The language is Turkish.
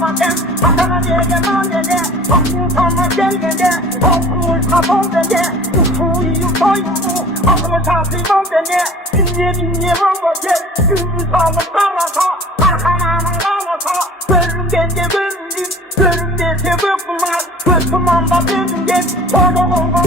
sen Atana diyeceğim annene Aklın sana gelmede Aklın kafam bende Uçuyu soyunu Aklın çarpıyım beni Dinle valla Gümrü sağlık kalasa Arkananın kalasa Görürüm bende görürüm Görürüm dese bıkmaz Bıkmam da benim gel Onu